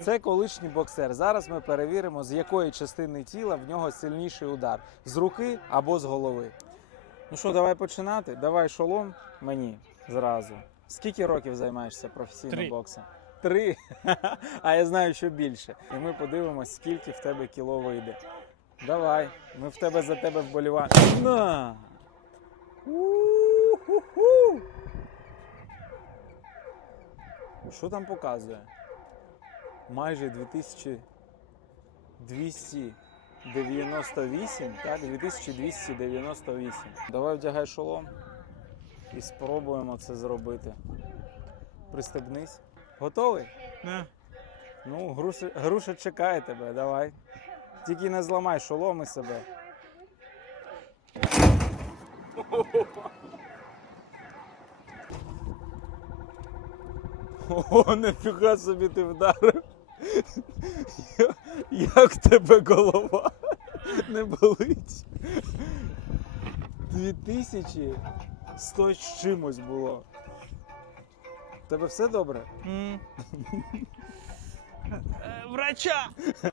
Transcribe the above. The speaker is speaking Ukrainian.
Це колишній боксер. Зараз ми перевіримо, з якої частини тіла в нього сильніший удар: з руки або з голови. Ну що, давай починати. Давай шолом мені зразу. Скільки років займаєшся професійним Три. боксом? Три. А я знаю, що більше. І ми подивимось, скільки в тебе кіло вийде. Давай, ми в тебе за тебе вболіваємо. На! Що там показує? Майже 2298, так? 2298. Давай вдягай шолом і спробуємо це зробити. Пристебнись. Готовий? На. Ну, груша, груша чекає тебе, давай. Тільки не зламай шолом і себе. О, нифіга собі ти вдарив. Як в тебе голова не болить? 2100 з чимось було. В тебе все добре? Е, Врача!